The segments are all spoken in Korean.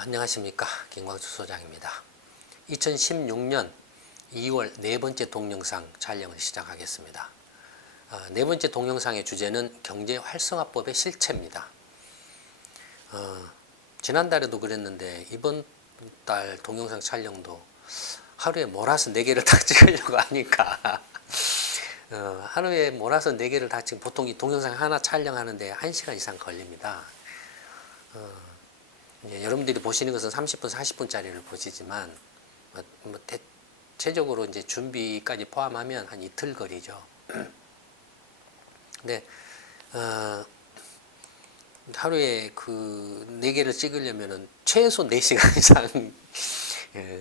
안녕하십니까, 김광수 소장입니다. 2016년 2월 네 번째 동영상 촬영을 시작하겠습니다. 네 번째 동영상의 주제는 경제활성화법의 실체입니다. 지난달에도 그랬는데 이번 달 동영상 촬영도 하루에 몰아서 4개를 다 찍으려고 하니까 하루에 몰아서 4개를 다 찍으면 보통 이 동영상 하나 촬영하는데 1시간 이상 걸립니다. 여러분들이 보시는 것은 30분, 40분짜리를 보시지만 대체적으로 이제 준비까지 포함하면 한 이틀 거리죠. 근데 하루에 그 4개를 찍으려면은 최소 4시간 이상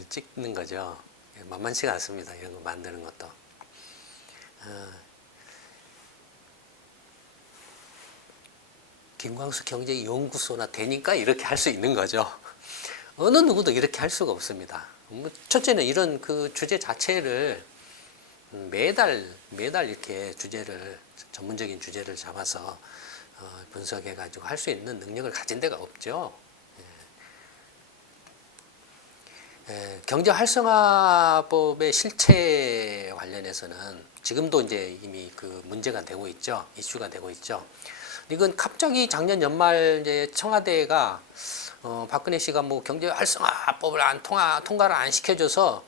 찍는 거죠. 만만치가 않습니다. 이런 거 만드는 것도. 김광수 경제연구소나 되니까 이렇게 할 수 있는 거죠. 어느 누구도 이렇게 할 수가 없습니다. 첫째는 이런 그 주제 자체를 매달 이렇게 전문적인 주제를 잡아서 분석해 가지고 할 수 있는 능력을 가진 데가 없죠. 경제 활성화법의 실체 관련해서는 지금도 이제 이미 그 문제가 되고 있죠. 이슈가 되고 있죠. 이건 갑자기 작년 연말 이제 청와대가 박근혜 씨가 뭐 경제 활성화법을 통과를 안 시켜줘서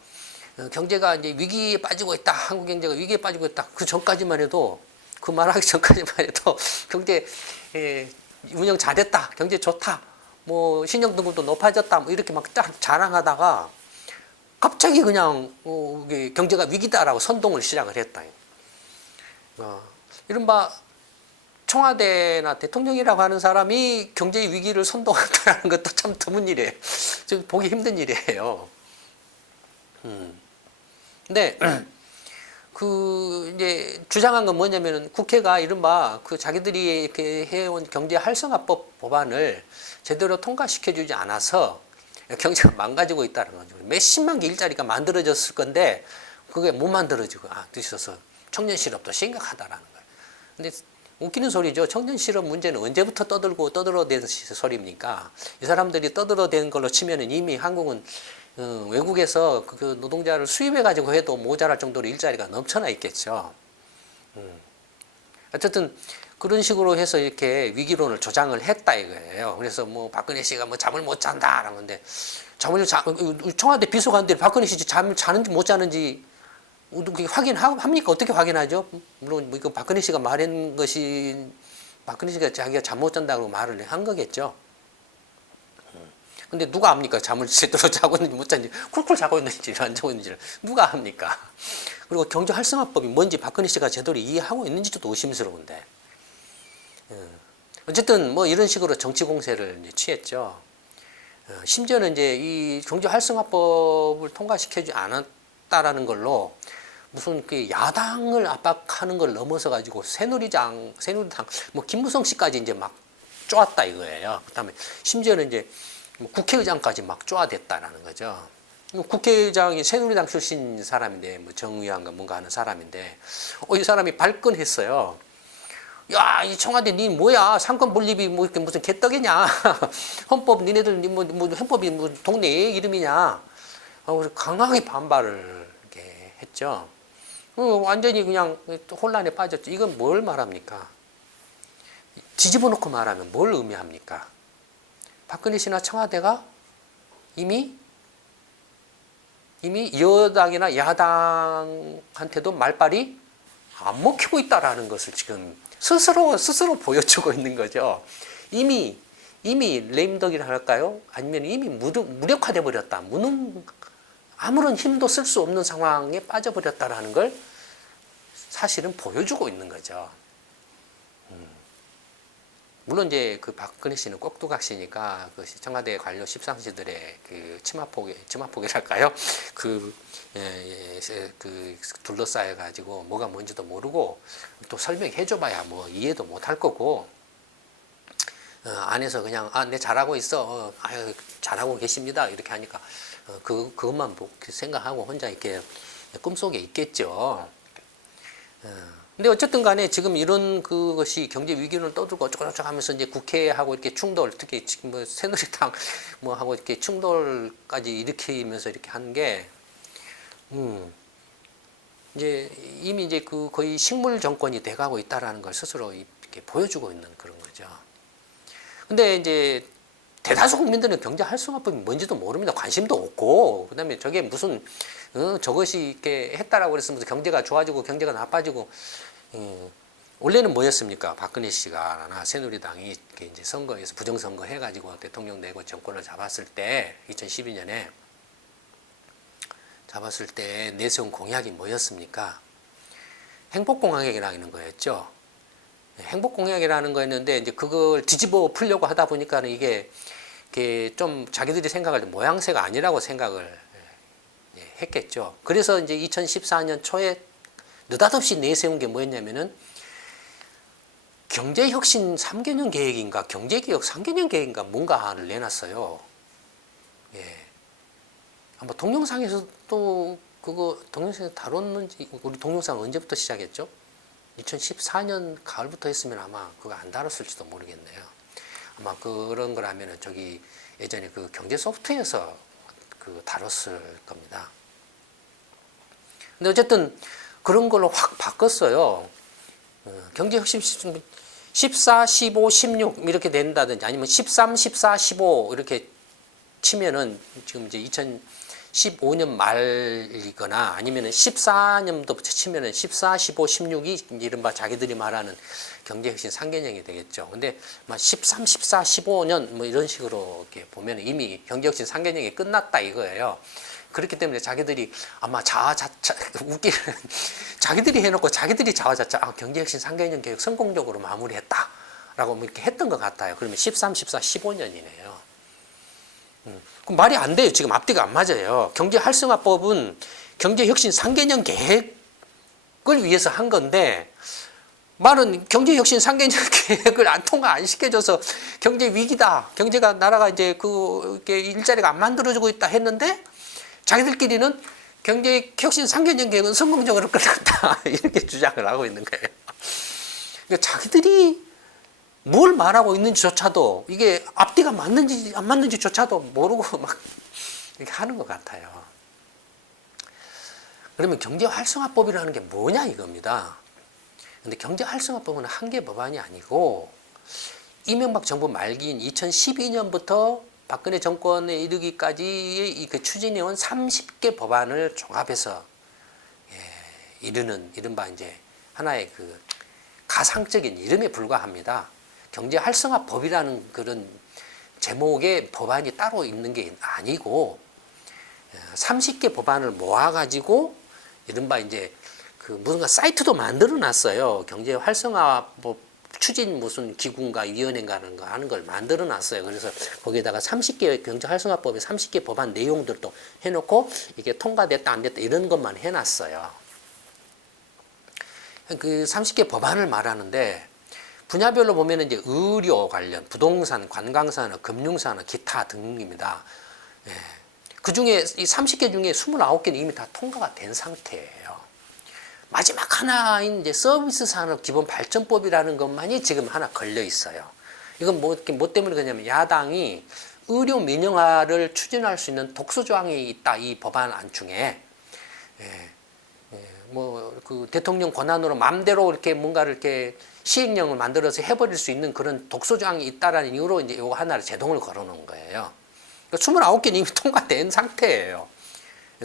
경제가 이제 위기에 빠지고 있다. 한국 경제가 위기에 빠지고 있다. 그 전까지만 해도 그 말하기 전까지만 해도 경제 운영 잘했다. 경제 좋다. 뭐 신용등급도 높아졌다. 뭐 이렇게 막 딱 자랑하다가 갑자기 그냥 경제가 위기다라고 선동을 시작을 했다. 이른바 청와대나 대통령이라고 하는 사람이 경제 위기를 선동한다는 것도 참 드문 일이에요. 좀 보기 힘든 일이에요. 근데 그 이제 주장한 건 뭐냐면은 국회가 이른바 그 자기들이 이렇게 해온 경제 활성화법 법안을 제대로 통과시켜주지 않아서 경제가 망가지고 있다는 거죠. 몇십만 개 일자리가 만들어졌을 건데 그게 못 만들어지고 있어서 청년 실업도 심각하다라는 거예요. 근데 웃기는 소리죠. 청년 실업 문제는 언제부터 떠들어댄 소리입니까? 이 사람들이 떠들어댄 걸로 치면은 이미 한국은 외국에서 그 노동자를 수입해 가지고 해도 모자랄 정도로 일자리가 넘쳐나 있겠죠. 어쨌든 그런 식으로 해서 이렇게 위기론을 조장을 했다 이거예요. 그래서 뭐 박근혜 씨가 뭐 잠을 못 잔다라는 건데 청와대 비서관들이 박근혜 씨 잠을 자는지 못 자는지 확인합니까? 어떻게 확인하죠? 물론 이거 박근혜 씨가 말한 것이 박근혜 씨가 자기가 잠 못 잔다고 말을 한 거겠죠. 근데 누가 압니까? 잠을 제대로 자고 있는지 못 자는지 쿨쿨 자고 있는지 안 자고 있는지를 누가 압니까? 그리고 경제 활성화법이 뭔지 박근혜 씨가 제대로 이해하고 있는지도 의심스러운데 어쨌든 뭐 이런 식으로 정치 공세를 이제 취했죠. 심지어는 이제 이 경제 활성화법을 통과시켜주지 않았다라는 걸로 무슨 그 야당을 압박하는 걸 넘어서 가지고 새누리당 뭐 김무성 씨까지 이제 막 쪼았다 이거예요. 그다음에 심지어는 이제 국회의장까지 막 쪼아댔다라는 거죠. 국회의장이 새누리당 출신 사람인데 뭐 정의안가 뭔가 하는 사람인데 이 사람이 발끈했어요. 야, 이 청와대 니 뭐야? 상권 분립이 뭐 이렇게 무슨 개떡이냐? 헌법 니네들 뭐 헌법이 뭐 동네 이름이냐? 그래서 강하게 반발을 이렇게 했죠. 완전히 그냥 혼란에 빠졌죠. 이건 뭘 말합니까? 뒤집어 놓고 말하면 뭘 의미합니까? 박근혜 씨나 청와대가 이미 여당이나 야당한테도 말빨이 안 먹히고 있다라는 것을 지금 스스로 보여주고 있는 거죠. 이미 레임덕이라 할까요? 아니면 이미 무력화돼 버렸다. 아무런 힘도 쓸 수 없는 상황에 빠져버렸다라는 걸 사실은 보여주고 있는 거죠. 물론 이제 그 박근혜 씨는 꼭두각시니까 그 청와대 관료 십상시들의 그 치마폭이랄까요? 그 둘러싸여 가지고 뭐가 뭔지도 모르고 또 설명해줘봐야 뭐 이해도 못할 거고 안에서 그냥 네 잘하고 있어, 잘하고 계십니다 이렇게 하니까 그것만 생각하고 혼자 이렇게 꿈속에 있겠죠. 근데 어쨌든 간에 지금 이런 그것이 경제 위기를 떠들고 어쩌고저쩌고 하면서 이제 국회하고 이렇게 충돌, 특히 지금 뭐 새누리당 뭐 하고 이렇게 충돌까지 일으키면서 이렇게 하는 게, 이제 이미 이제 그 거의 식물 정권이 돼가고 있다라는 걸 스스로 이렇게 보여주고 있는 그런 거죠. 근데 이제 대다수 국민들은 경제 활성화법이 뭔지도 모릅니다. 관심도 없고, 그다음에 저게 무슨 저것이 이렇게 했다라고 그래서 무슨 경제가 좋아지고 경제가 나빠지고, 원래는 뭐였습니까? 박근혜 씨가 새누리당이 이렇게 이제 선거에서 부정선거 해가지고 대통령 내고 정권을 잡았을 때 2012년에 잡았을 때 내세운 공약이 뭐였습니까? 행복공약이라는 거였죠. 행복공약이라는 거였는데 이제 그걸 뒤집어 풀려고 하다 보니까는 이게 좀 자기들이 생각할 때 모양새가 아니라고 생각을 했겠죠. 그래서 이제 2014년 초에 느닷없이 내세운 게 뭐였냐면은 경제혁신 3개년 계획인가 경제개혁 3개년 계획인가 뭔가를 내놨어요. 예. 아마 동영상에서도 그거 동영상에서 다뤘는지, 우리 동영상 언제부터 시작했죠? 2014년 가을부터 했으면 아마 그거 안 다뤘을지도 모르겠네요. 아마 그런 거라면은 저기 예전에 그 경제 소프트에서 그 다뤘을 겁니다. 근데 어쨌든 그런 걸로 확 바꿨어요. 경제혁신 14, 15, 16 이렇게 된다든지 아니면 13, 14, 15 이렇게 치면은 지금 이제 2015년 말이거나 아니면은 14년도부터 치면은 14, 15, 16이 이른바 자기들이 말하는 경제혁신 3개년이 되겠죠. 근데 13, 14, 15년 뭐 이런 식으로 이렇게 보면 이미 경제혁신 3개년이 끝났다 이거예요. 그렇기 때문에 자기들이 아마 웃기는 자기들이 해놓고 자기들이 자화자찬 경제혁신 3개년 계획 성공적으로 마무리했다 라고 뭐 이렇게 했던 것 같아요. 그러면 13, 14, 15년이네요. 그럼 말이 안 돼요. 지금 앞뒤가 안 맞아요. 경제활성화법은 경제혁신 3개년 계획을 위해서 한 건데 말은 경제혁신 3개년 계획을 통과 안 시켜줘서 경제 위기다. 경제가 나라가 이제 그게 일자리가 안 만들어지고 있다 했는데 자기들끼리는 경제혁신 3개년 계획은 성공적으로 끝났다. 이렇게 주장을 하고 있는 거예요. 그러니까 자기들이 뭘 말하고 있는지조차도 이게 앞뒤가 맞는지 안 맞는지조차도 모르고 막 이렇게 하는 것 같아요. 그러면 경제활성화법이라는 게 뭐냐 이겁니다. 근데 경제활성화법은 한 개 법안이 아니고 이명박 정부 말기인 2012년부터 박근혜 정권에 이르기까지의 그 추진해온 30개 법안을 종합해서 이르는 이른바 이제 하나의 그 가상적인 이름에 불과합니다. 경제활성화법이라는 그런 제목의 법안이 따로 있는 게 아니고 30개 법안을 모아가지고 이른바 이제 그 무슨 사이트도 만들어 놨어요. 경제활성화법 추진 무슨 기구인가 위원회인가 하는 걸 만들어 놨어요. 그래서 거기에다가 30개 경제활성화법의 30개 법안 내용들도 해놓고 이게 통과됐다 안 됐다 이런 것만 해놨어요. 그 30개 법안을 말하는데 분야별로 보면 이제 의료 관련, 부동산, 관광산업, 금융산업, 기타 등입니다. 그 중에 이 30개 중에 29개는 이미 다 통과가 된 상태예요. 마지막 하나인 이제 서비스 산업 기본 발전법이라는 것만이 지금 하나 걸려 있어요. 이건 뭐 때문에 그러냐면 야당이 의료 민영화를 추진할 수 있는 독소 조항이 있다. 이 법안 안 중에. 뭐 그 대통령 권한으로 마음대로 이렇게 뭔가를 이렇게 시행령을 만들어서 해버릴 수 있는 그런 독소 조항이 있다라는 이유로 이제 이거 하나를 제동을 걸어놓은 거예요. 그러니까 29개는 이미 통과된 상태예요.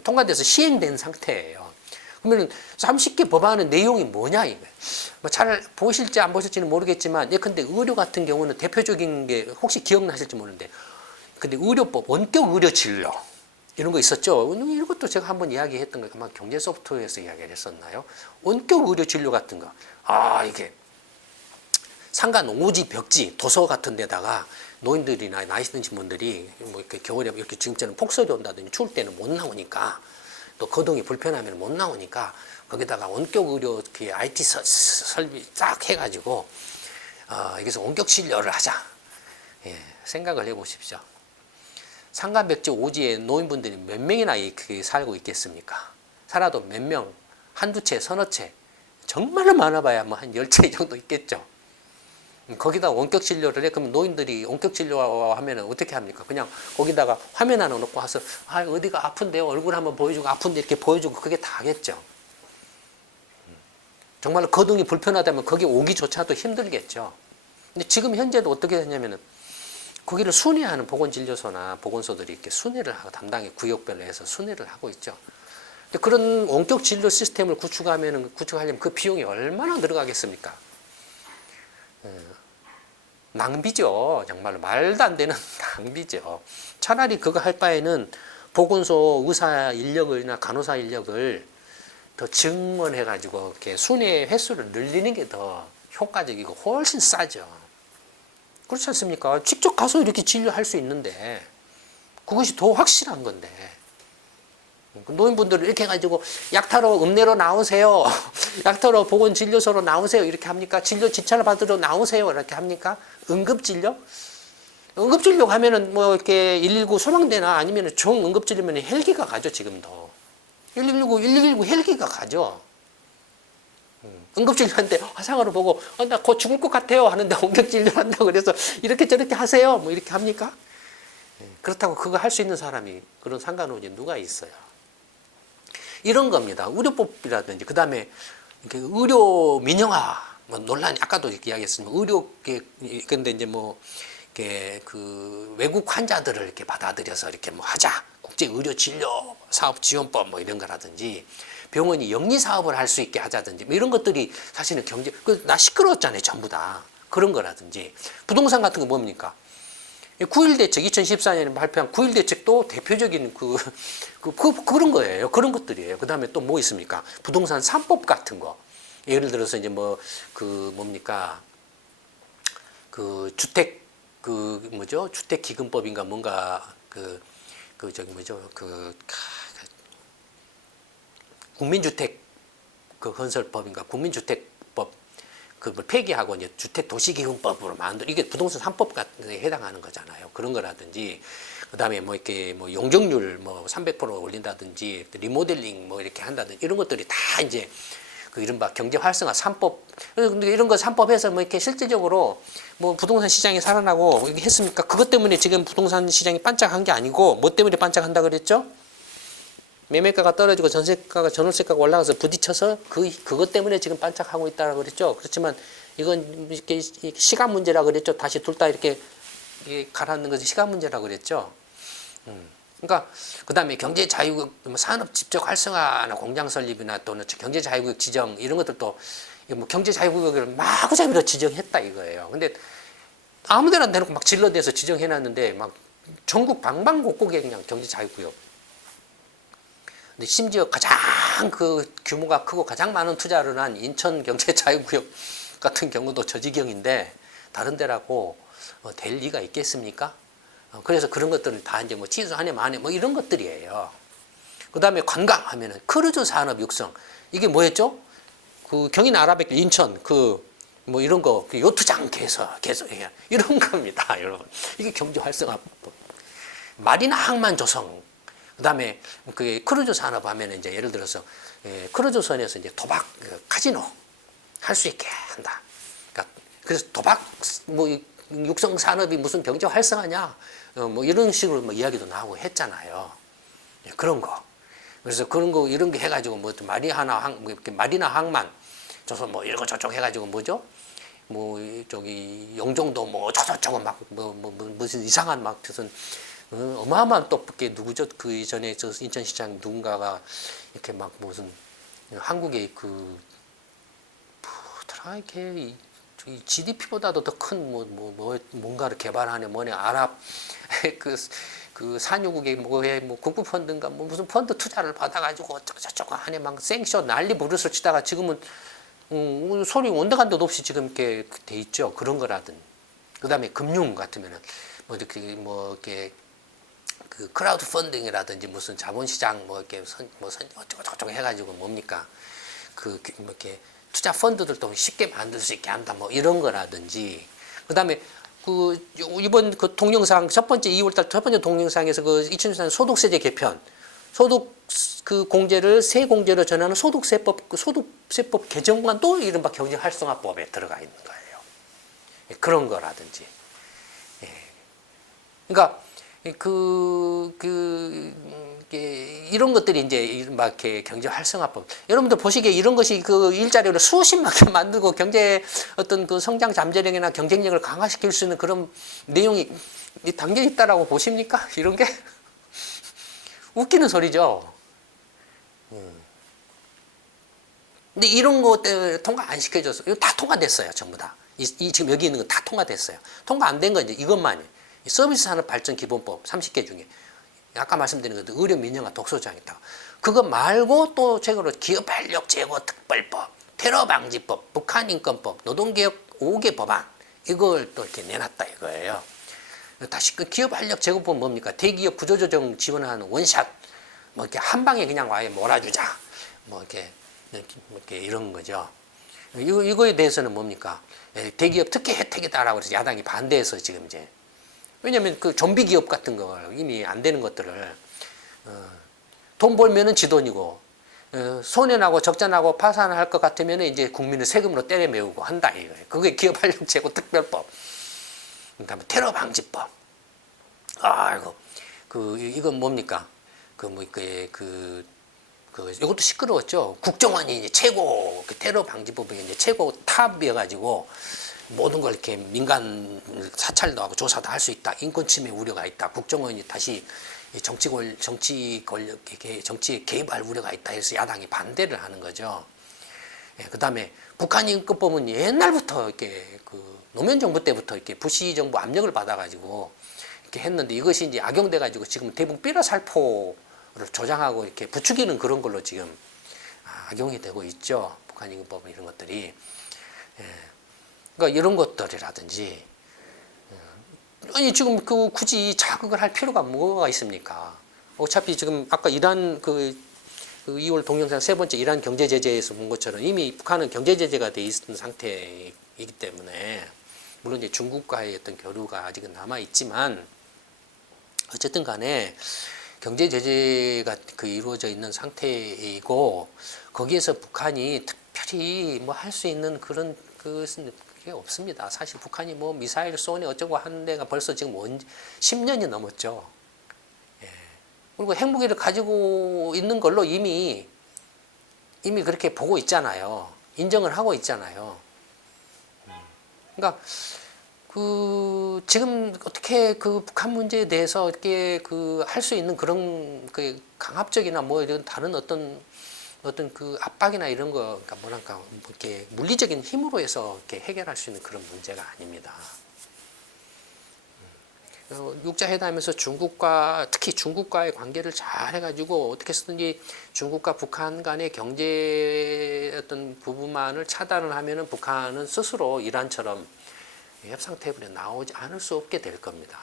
통과돼서 시행된 상태예요. 그러면 30개 법안의 내용이 뭐냐 이거예요. 뭐 잘 보실지 안 보실지는 모르겠지만, 근데 의료 같은 경우는 대표적인 게 혹시 기억나실지 모르는데, 근데 의료법, 원격 의료 진료 이런 거 있었죠. 이것도 제가 한번 이야기했던 거 아마 경제 소프트웨어에서 이야기를 했었나요? 원격 의료 진료 같은 거. 이게 상가 오지 벽지 도서 같은 데다가 노인들이나 나이 드신 분들이 뭐 이렇게 겨울에 이렇게 지금처럼 폭설이 온다든지 추울 때는 못 나오니까 또 거동이 불편하면 못 나오니까 거기다가 원격 의료 IT 설비 딱 해가지고 여기서 원격 진료를 하자. 생각을 해보십시오. 상가백지 오지에 노인분들이 몇 명이나 살고 있겠습니까? 살아도 몇 명, 한두 채, 서너 채 정말로 많아봐야 뭐 한 10차 정도 있겠죠. 거기다 원격 진료를 해. 그러면 노인들이 원격 진료하면 어떻게 합니까? 그냥 거기다가 화면 하나 놓고 와서 어디가 아픈데요? 얼굴 한번 보여주고 아픈데 이렇게 보여주고 그게 다겠죠. 정말로 거동이 불편하다면 거기 오기조차도 힘들겠죠. 근데 지금 현재도 어떻게 했냐면은 거기를 순회하는 보건진료소나 보건소들이 이렇게 순회를 하고 담당의 구역별로 해서 순회를 하고 있죠. 근데 그런 원격 진료 시스템을 구축하려면 그 비용이 얼마나 들어가겠습니까? 낭비죠. 정말로 말도 안 되는 낭비죠. 차라리 그거 할 바에는 보건소 의사 인력이나 간호사 인력을 더 증원해가지고 이렇게 순회 횟수를 늘리는 게 더 효과적이고 훨씬 싸죠. 그렇지 않습니까? 직접 가서 이렇게 진료할 수 있는데 그것이 더 확실한 건데 노인분들을 이렇게 해가지고 약 타러 읍내로 나오세요. 약 타러 보건진료소로 나오세요. 이렇게 합니까? 진료 진찰을 받으러 나오세요. 이렇게 합니까? 응급진료? 응급진료 가면은 뭐 이렇게 119 소방대나 아니면 종응급진료면 헬기가 가죠. 지금도 119 헬기가 가죠. 응급진료한테 화상으로 보고 나 곧 죽을 것 같아요 하는데 응급진료 한다고 그래서 이렇게 저렇게 하세요. 뭐 이렇게 합니까? 그렇다고 그거 할 수 있는 사람이 그런 상관없이 누가 있어요. 이런 겁니다. 의료법이라든지 그다음에 의료 민영화 뭐 논란이 아까도 이야기했습니다. 근데 이제 뭐 이렇게 그 외국 환자들을 이렇게 받아들여서 이렇게 뭐 하자 국제 의료 진료 사업 지원법 뭐 이런 거라든지 병원이 영리 사업을 할 수 있게 하자든지 뭐 이런 것들이 사실은 나 시끄러웠잖아요. 전부 다 그런 거라든지 부동산 같은 거 뭡니까? 9.1 대책 2014년에 발표한 9.1 대책도 대표적인 그런 거예요. 그런 것들이에요. 그 다음에 또 뭐 있습니까? 부동산 3법 같은 거. 예를 들어서 이제 뭡니까? 주택 주택기금법인가 뭔가 국민주택 건설법인가 국민주택법 그걸 폐기하고 이제 주택도시기금법으로 이게 부동산 3법 같은 데 해당하는 거잖아요. 그런 거라든지 그다음에 뭐 이렇게 뭐 용적률 300% 올린다든지 리모델링 뭐 이렇게 한다든지 이런 것들이 다 이제 그 이른바 경제 활성화 3법 근데 이런 거 3법에서 뭐 이렇게 실질적으로 뭐 부동산 시장이 살아나고 이렇게 했습니까? 그것 때문에 지금 부동산 시장이 반짝한 게 아니고 뭐 때문에 반짝한다 그랬죠? 매매가가 떨어지고 전월세가가 올라가서 부딪혀서 그것 때문에 지금 반짝하고 있다고 그랬죠. 그렇지만 이건 이렇게 시간 문제라 그랬죠. 다시 둘 다 이렇게 가라앉는 것이 시간 문제라 그랬죠. 그러니까 그다음에 경제 자유구역 산업 집적 활성화나 공장 설립이나 또는 경제 자유구역 지정 이런 것들도 뭐 경제 자유구역을 마구잡이로 지정했다 이거예요. 근데 아무데나 대놓고 막 질러대서 지정해놨는데 막 전국 방방곡곡에 그냥 경제 자유구역. 근데 심지어 가장 그 규모가 크고 가장 많은 투자를 한 인천 경제 자유구역 같은 경우도 저 지경인데 다른 데라고 될 리가 있겠습니까? 그래서 그런 것들을 다 이제 뭐 취소 한 해 만에 뭐 이런 것들이에요. 그 다음에 관광 하면은 크루즈 산업 육성 이게 뭐였죠? 그 경인 아라뱃길 인천 뭐 이런 거 요트장 개설 이런 겁니다, 여러분. 이게 경제 활성화법. 마리나 항만 조성. 그다음에 그 크루즈 산업 하면 이제 예를 들어서 크루즈선에서 이제 도박 카지노 할 수 있게 한다. 그러니까 그래서 도박 뭐 육성 산업이 무슨 경제 활성화냐 뭐 이런 식으로 뭐 이야기도 나오고 했잖아요. 그런 거. 그래서 그런 거 이런 게 해가지고 뭐 마리나 항만 조선 뭐 이런 거 저쪽 해가지고 뭐죠? 뭐 저기 영종도 뭐 저거 막 무슨 이상한 막 무슨 어마어마한 떡볶이 누구죠? 그 이전에 저 인천시장 누군가가 이렇게 막 무슨 한국의 이렇게 GDP보다도 더 큰 뭔가를 개발하는 아랍 그 산유국의 뭐 국부 펀드인가 뭐 무슨 펀드 투자를 받아가지고 저거 하네 막 생쇼 난리 부르스 치다가 지금은 소리 온데간데도 없이 지금 이렇게 돼 있죠. 그런 거라든 그다음에 금융 같으면은 이렇게 그 크라우드 펀딩이라든지 무슨 자본시장 어쩌고 해가지고 뭡니까 뭐 이렇게 투자 펀드들도 쉽게 만들 수 있게 한다 뭐 이런 거라든지 그다음에 이번 동영상 첫 번째 2월달 첫 번째 동영상에서 2014년 소득세제 개편 소득 그 공제를 세공제로 전하는 소득세법 그 소득세법 개정안도 이른바 경제활성화법에 들어가 있는 거예요. 그런 거라든지. 그러니까 이런 것들이 이제 막 이렇게 경제 활성화법. 여러분들 보시기에 이런 것이 그 일자리를 수십만 개 만들고 경제 어떤 그 성장 잠재력이나 경쟁력을 강화시킬 수 있는 그런 내용이 담겨 있다라고 보십니까? 이런 게 웃기는 소리죠. 근데 이런 거 때문에 통과 안 시켜줘서 이거 다 통과됐어요, 전부 다. 지금 여기 있는 거 다 통과됐어요. 통과 안 된 건 이제 이것만이에요. 서비스 산업 발전 기본법 30개 중에 아까 말씀드린 것도 의료 민영화 독소조항이 있다. 그거 말고 또 최근으로 기업활력 제고 특별법, 테러 방지법, 북한 인권법, 노동개혁 5개 법안 이걸 또 이렇게 내놨다 이거예요. 다시 그 기업활력 제고법 뭡니까? 대기업 구조조정 지원하는 원샷 뭐 이렇게 한 방에 그냥 와에 몰아주자 뭐 이렇게 이런 거죠. 이거에 대해서는 뭡니까? 대기업 특혜 혜택이다라고 해서 야당이 반대해서 지금 이제 왜냐하면 그 좀비 기업 같은 거 이미 안 되는 것들을 돈 벌면은 지 돈이고 손해나고 적자나고 파산할 것 같으면 이제 국민을 세금으로 때려 메우고 한다 이거예요. 그게 기업활력 제고 특별법. 그다음에 테러 방지법. 아이고 이건 뭡니까? 이것도 시끄러웠죠. 국정원이 이제 최고 테러 방지법이 이제 최고 탑이어가지고. 모든 걸 이렇게 민간 사찰도 하고 조사도 할 수 있다. 인권 침해 우려가 있다. 국정원이 다시 정치에 개입할 우려가 있다. 해서 야당이 반대를 하는 거죠. 그다음에 북한 인권법은 옛날부터 이렇게 그 노무현 정부 때부터 이렇게 부시 정부 압력을 받아가지고 이렇게 했는데 이것이 이제 악용돼가지고 지금 대북 삐라살포를 조장하고 이렇게 부추기는 그런 걸로 지금 악용이 되고 있죠. 북한 인권법 이런 것들이. 그러니까 이런 것들이라든지 아니 지금 굳이 자극을 할 필요가 뭐가 있습니까? 어차피 지금 아까 이란 그 2월 동영상 세 번째 이란 경제 제재에서 본 것처럼 이미 북한은 경제 제재가 돼 있는 상태이기 때문에 물론 이제 중국과의 어떤 교류가 아직은 남아 있지만 어쨌든 간에 경제 제재가 이루어져 있는 상태이고 거기에서 북한이 특별히 뭐 할 수 있는 그런 것은 없습니다. 사실 북한이 뭐 미사일 쏘네 어쩌고 하는 데가 벌써 지금 10년이 넘었죠. 그리고 핵무기를 가지고 있는 걸로 이미 그렇게 보고 있잖아요. 인정을 하고 있잖아요. 그러니까 지금 어떻게 북한 문제에 대해서 이렇게 할 수 있는 그런 강압적이나 뭐 이런 다른 어떤 압박이나 이런 거, 그러니까 뭐랄까, 이렇게 물리적인 힘으로 해서 이렇게 해결할 수 있는 그런 문제가 아닙니다. 육자회담에서 특히 중국과의 관계를 잘 해가지고 어떻게 해서든지 중국과 북한 간의 경제 어떤 부분만을 차단을 하면은 북한은 스스로 이란처럼 협상 테이블에 나오지 않을 수 없게 될 겁니다.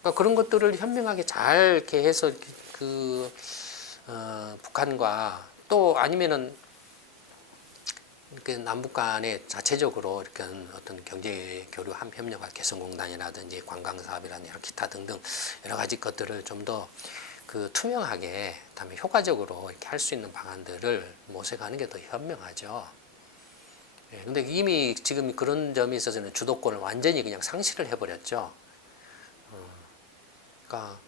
그러니까 그런 것들을 현명하게 잘 이렇게 해서 북한과 또 아니면은 남북 간에 자체적으로 이렇게 어떤 경제 교류 협력과 개성공단이라든지 관광사업이라든지 기타 등등 여러 가지 것들을 좀 더 투명하게 다음에 효과적으로 이렇게 할 수 있는 방안들을 모색하는 게 더 현명하죠. 근데 이미 지금 그런 점에 있어서는 주도권을 완전히 그냥 상실을 해버렸죠. 그러니까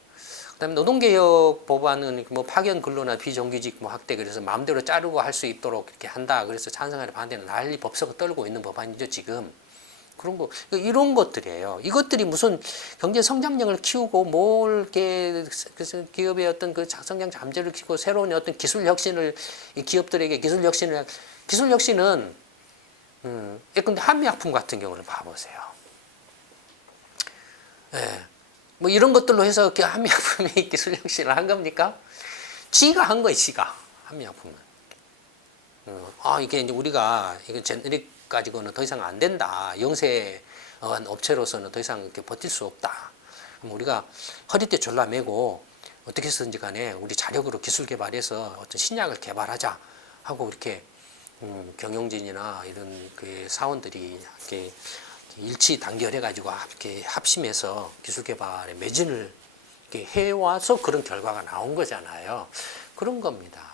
그다음에 노동개혁 법안은 뭐 파견 근로나 비정규직 뭐 확대 그래서 마음대로 자르고 할 수 있도록 이렇게 한다. 그래서 찬성하는 반대는 난리 법석을 떨고 있는 법안이죠 지금. 그런 거 이런 것들이에요. 이것들이 무슨 경제 성장력을 키우고 뭘 이렇게 그래서 기업의 어떤 성장 잠재를 키우고 새로운 어떤 기술 혁신을 기업들에게 기술 혁신은 예컨대 한미약품 같은 경우를 봐보세요. 뭐 이런 것들로 해서 한미약품이 기술 혁신을 한 겁니까? 지가 한 거예요, 지가. 한미약품은. 이게 이제 우리가 이게 제네릭 가지고는 더 이상 안 된다. 영세한 업체로서는 더 이상 이렇게 버틸 수 없다. 그럼 우리가 허리띠 졸라매고 어떻게 해서든지 간에 우리 자력으로 기술 개발해서 어떤 신약을 개발하자 하고 이렇게 경영진이나 이런 사원들이 이렇게 일치 단결해 가지고 이렇게 합심해서 기술 개발에 매진을 이렇게 해와서 그런 결과가 나온 거잖아요. 그런 겁니다.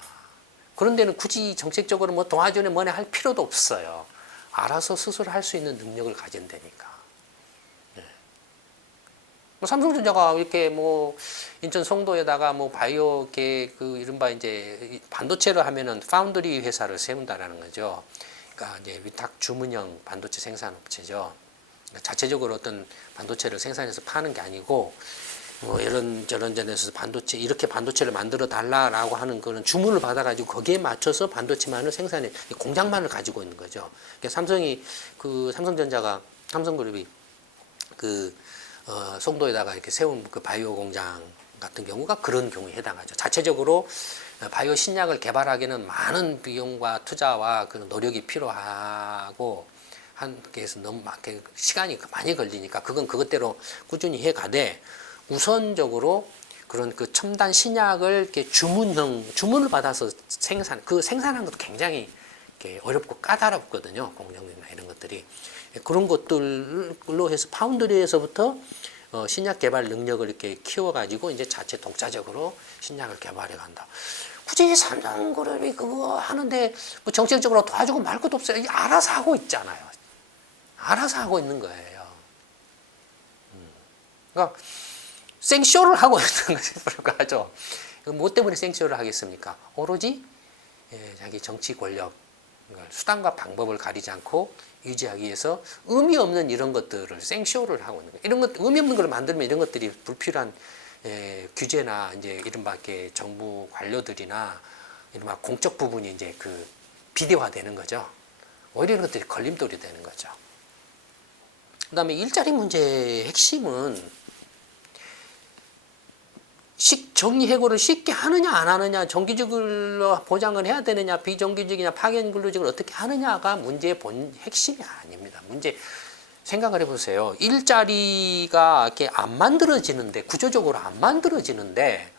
그런 데는 굳이 정책적으로 뭐 도와주는 뭐냐 할 필요도 없어요. 알아서 스스로 할 수 있는 능력을 가진다니까. 예. 뭐 삼성전자가 이렇게 뭐 인천 송도에다가 뭐 바이오 그 이른바 이제 반도체를 하면은 파운드리 회사를 세운다라는 거죠. 그러니까 이제 위탁 주문형 반도체 생산업체죠. 자체적으로 어떤 반도체를 생산해서 파는 게 아니고 뭐 이런 저런 전에서 반도체 이렇게 반도체를 만들어 달라라고 하는 거는 주문을 받아가지고 거기에 맞춰서 반도체만을 생산해 공장만을 가지고 있는 거죠. 그러니까 삼성이 그 삼성전자가 삼성그룹이 그 송도에다가 이렇게 세운 그 바이오 공장 같은 경우가 그런 경우에 해당하죠. 자체적으로 바이오 신약을 개발하기에는 많은 비용과 투자와 그 노력이 필요하고 한께서 너무 시간이 많이 걸리니까 그건 그것대로 꾸준히 해가되 우선적으로 그런 그 첨단 신약을 이렇게 주문을 받아서 생산하는 것도 굉장히 이렇게 어렵고 까다롭거든요. 공정이나 이런 것들이 그런 것들로 해서 파운드리에서부터 신약 개발 능력을 이렇게 키워가지고 이제 자체 독자적으로 신약을 개발해 간다. 굳이 삼성그룹이 그거 하는데 뭐 정책적으로 도와주고 말 것도 없어요. 알아서 하고 있잖아요. 알아서 하고 있는 거예요. 그러니까 생쇼를 하고 있는 것에 불과하죠. 뭐 때문에 생쇼를 하겠습니까? 오로지 자기 정치 권력, 수단과 방법을 가리지 않고 유지하기 위해서 의미 없는 이런 것들을 생쇼를 하고 있는 거예요. 이런 것 의미 없는 걸 만들면 이런 것들이 불필요한 규제나 이제 이른바 이렇게 정부 관료들이나 이른바 공적 부분이 이제 그 비대화되는 거죠. 오히려 이런 것들이 걸림돌이 되는 거죠. 그다음에 일자리 문제의 핵심은 정리해고를 쉽게 하느냐 안 하느냐, 정규직으로 보장을 해야 되느냐, 비정규직이냐, 파견 근로직을 어떻게 하느냐가 문제의 핵심이 아닙니다. 생각을 해보세요. 일자리가 이렇게 안 만들어지는데, 구조적으로 안 만들어지는데,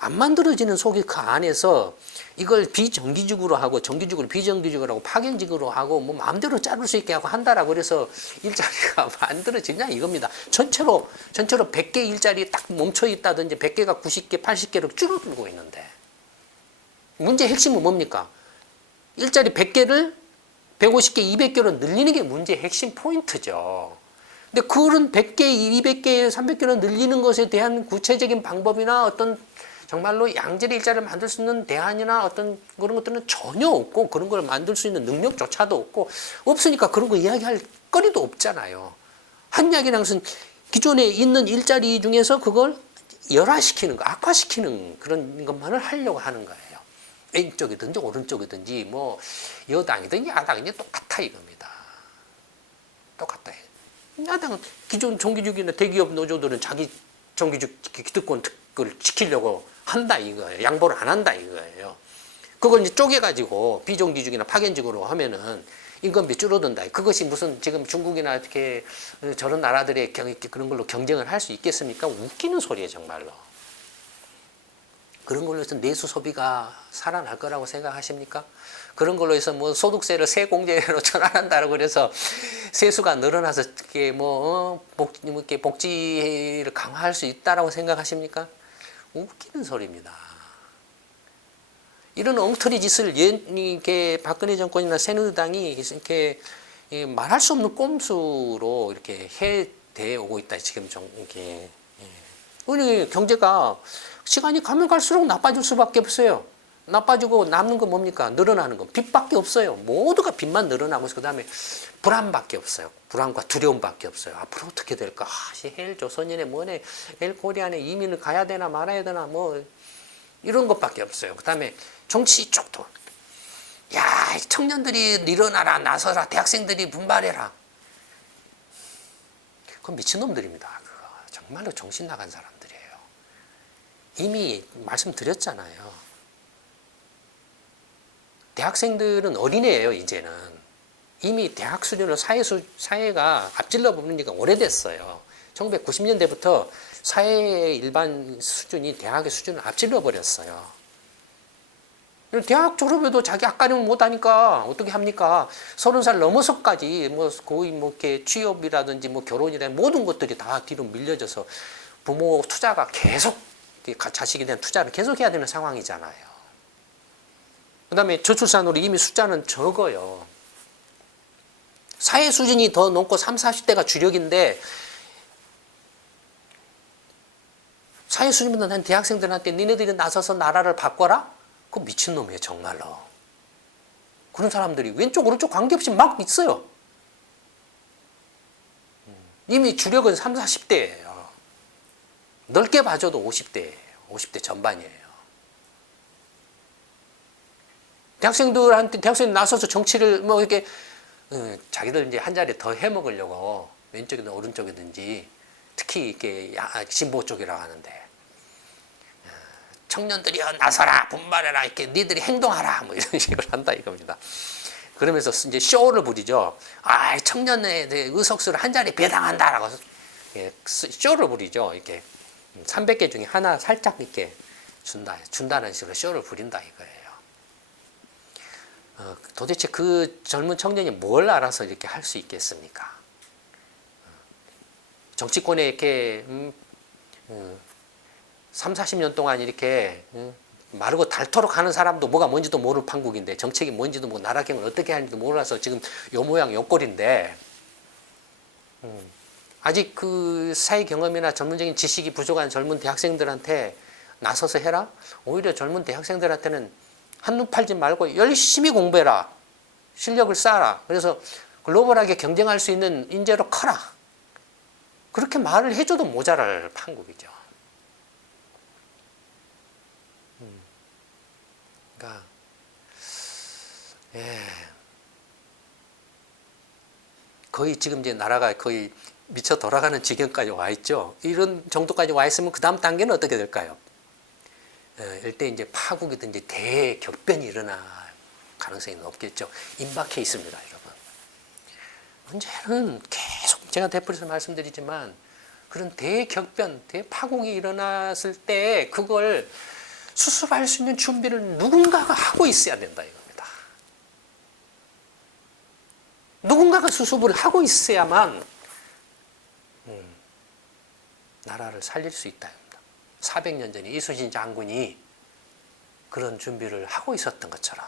안 만들어지는 속에 그 안에서 이걸 비정규직으로 하고 정규직으로 비정규직으로 하고 파견직으로 하고 뭐 마음대로 자를 수 있게 하고 한다라고 그래서 일자리가 만들어지냐 이겁니다. 전체로 100개 일자리 딱 멈춰 있다든지 100개가 90개, 80개로 줄어들고 있는데 문제의 핵심은 뭡니까? 일자리 100개를 150개, 200개로 늘리는 게 문제의 핵심 포인트죠. 근데 그런 100개, 200개, 300개로 늘리는 것에 대한 구체적인 방법이나 어떤 정말로 양질의 일자리를 만들 수 있는 대안이나 어떤 그런 것들은 전혀 없고 그런 걸 만들 수 있는 능력조차도 없으니까 그런 거 이야기할 거리도 없잖아요. 한 이야기는 것은 기존에 있는 일자리 중에서 그걸 열화시키는 거, 악화시키는 그런 것만을 하려고 하는 거예요. 왼쪽이든지 오른쪽이든지 뭐 여당이든지 야당이든지 똑같아 이겁니다. 똑같아요. 야당은 기존 정규직이나 대기업 노조들은 자기 정규직 기득권 특권을 지키려고 한다 이거예요. 양보를 안 한다 이거예요. 그걸 이제 쪼개가지고 비정규직이나 파견직으로 하면은 인건비 줄어든다. 그것이 무슨 지금 중국이나 이렇게 저런 나라들의 그런 걸로 경쟁을 할 수 있겠습니까? 웃기는 소리예요, 정말로. 그런 걸로 해서 내수 소비가 살아날 거라고 생각하십니까? 그런 걸로 해서 뭐 소득세를 세공제로 전환한다고 그래서 세수가 늘어나서 이렇게 이렇게 복지를 강화할 수 있다라고 생각하십니까? 웃기는 소리입니다. 이런 엉터리 짓을 이렇게 박근혜 정권이나 새누리당이 이렇게 말할 수 없는 꼼수로 이렇게 해대 오고 있다. 지금 이렇게 우리 경제가 시간이 가면 갈수록 나빠질 수밖에 없어요. 나빠지고 남는 건 뭡니까? 늘어나는 건 빚밖에 없어요. 모두가 빚만 늘어나고 있어. 그다음에 불안밖에 없어요. 불안과 두려움밖에 없어요. 앞으로 어떻게 될까? 헬 조선인의 뭐네, 헬 코리안에 이민을 가야 되나 말아야 되나 뭐 이런 것밖에 없어요. 그다음에 정치 쪽도 야 청년들이 일어나라 나서라 대학생들이 분발해라. 그건 미친놈들입니다. 그거 정말로 정신 나간 사람들이에요. 이미 말씀드렸잖아요. 대학생들은 어린애예요, 이제는. 이미 대학 수준으로 사회가 앞질러 보는 지가 오래됐어요. 1990년대부터 사회의 일반 수준이 대학의 수준을 앞질러 버렸어요. 대학 졸업해도 자기 학가림 못하니까 어떻게 합니까? 30살 넘어서까지 거의 이렇게 취업이라든지 결혼이라든지 모든 것들이 다 뒤로 밀려져서 부모 투자가 계속 자식에 대한 투자를 계속해야 되는 상황이잖아요. 그 다음에 저출산으로 이미 숫자는 적어요. 사회 수준이 더 높고 30, 40대가 주력인데 사회 수준보다 난 대학생들한테 니네들이 나서서 나라를 바꿔라? 그거 미친놈이에요 정말로. 그런 사람들이 왼쪽 오른쪽 관계없이 막 있어요. 이미 주력은 30, 40대예요. 넓게 봐줘도 50대예요. 50대 전반이에요. 대학생들 나서서 정치를 뭐 이렇게 자기들 이제 한 자리 더 해먹으려고 왼쪽이든 오른쪽이든지 특히 이렇게 진보 쪽이라고 하는데 청년들이여 나서라 분발해라 이렇게 니들이 행동하라 뭐 이런 식으로 한다 이겁니다. 그러면서 이제 쇼를 부리죠. 아 청년의 의석수를 한 자리 배당한다라고 쇼를 부리죠. 이렇게 300개 중에 하나 살짝 이렇게 준다는 식으로 쇼를 부린다 이거예요. 도대체 그 젊은 청년이 뭘 알아서 이렇게 할 수 있겠습니까? 정치권에 이렇게 3, 40년 동안 이렇게 마르고 닳도록 하는 사람도 뭐가 뭔지도 모르는 판국인데 정책이 뭔지도 모르고 나라 경을 어떻게 하는지도 몰라서 지금 요 모양 요 꼴인데 아직 그 사회 경험이나 전문적인 지식이 부족한 젊은 대학생들한테 나서서 해라? 오히려 젊은 대학생들한테는 한눈 팔지 말고 열심히 공부해라. 실력을 쌓아라. 그래서 글로벌하게 경쟁할 수 있는 인재로 커라. 그렇게 말을 해줘도 모자랄 판국이죠. 그러니까 거의 지금 이제 나라가 거의 미쳐 돌아가는 지경까지 와 있죠. 이런 정도까지 와 있으면 그 다음 단계는 어떻게 될까요? 일대 이제 파국이든지 대격변이 일어날 가능성이 높겠죠. 임박해 있습니다, 여러분. 문제는 계속 제가 되풀이해서 말씀드리지만 그런 대격변, 대파국이 일어났을 때 그걸 수습할 수 있는 준비를 누군가가 하고 있어야 된다 이겁니다. 누군가가 수습을 하고 있어야만 나라를 살릴 수 있다. 400년 전에 이순신 장군이 그런 준비를 하고 있었던 것처럼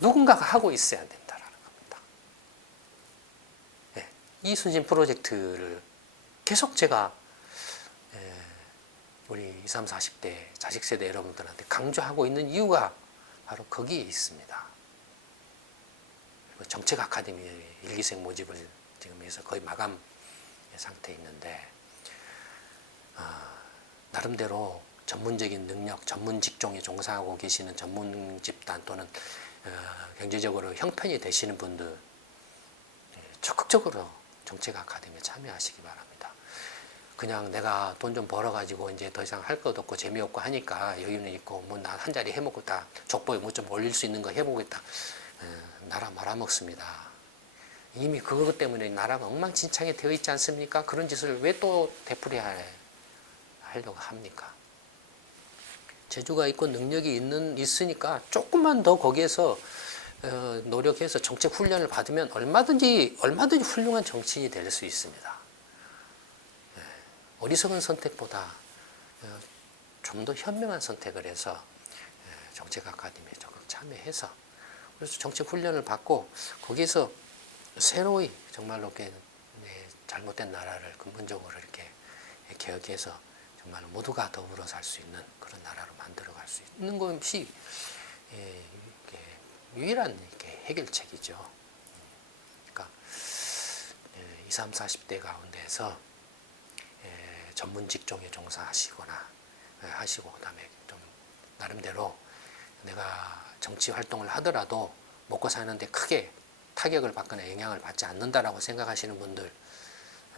누군가가 하고 있어야 된다는 겁니다. 네, 이순신 프로젝트를 계속 제가 우리 20, 30, 40대 자식 세대 여러분들한테 강조하고 있는 이유가 바로 거기에 있습니다. 정책 아카데미 일기생 모집을 지금 해서 거의 마감 상태에 있는데 나름대로 전문적인 능력, 전문 직종에 종사하고 계시는 전문 집단 또는 경제적으로 형편이 되시는 분들 적극적으로 정책 아카데미에 참여하시기 바랍니다. 그냥 내가 돈 좀 벌어가지고 이제 더 이상 할 것도 없고 재미없고 하니까 여유는 있고 뭐 나 한 자리 해먹고 다 족보에 뭐 좀 올릴 수 있는 거 해보겠다. 나라 말아먹습니다. 이미 그것 때문에 나라가 엉망진창이 되어 있지 않습니까? 그런 짓을 왜 또 되풀이하려고 합니까? 재주가 있고 능력이 있으니까 조금만 더 거기에서 노력해서 정책 훈련을 받으면 얼마든지 훌륭한 정치인이 될 수 있습니다. 어리석은 선택보다 좀 더 현명한 선택을 해서 정책 아카데미에 적극 참여해서 그래서 정책 훈련을 받고 거기에서 새로이 정말로 이렇게 잘못된 나라를 근본적으로 이렇게 개혁해서 정말 모두가 더불어 살 수 있는 그런 나라로 만들어 갈 수 있는 것이 유일한 이렇게 해결책이죠. 그러니까 20, 30, 40대 가운데서 전문 직종에 종사하시거나 하시고 그다음에 좀 나름대로 내가 정치 활동을 하더라도 먹고 사는데 크게 타격을 받거나 영향을 받지 않는다라고 생각하시는 분들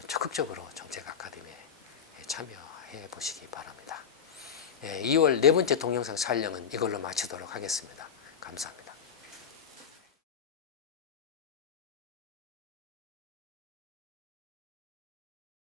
적극적으로 정책 아카데미에 참여해 보시기 바랍니다. 2월 네 번째 동영상 촬영은 이걸로 마치도록 하겠습니다. 감사합니다.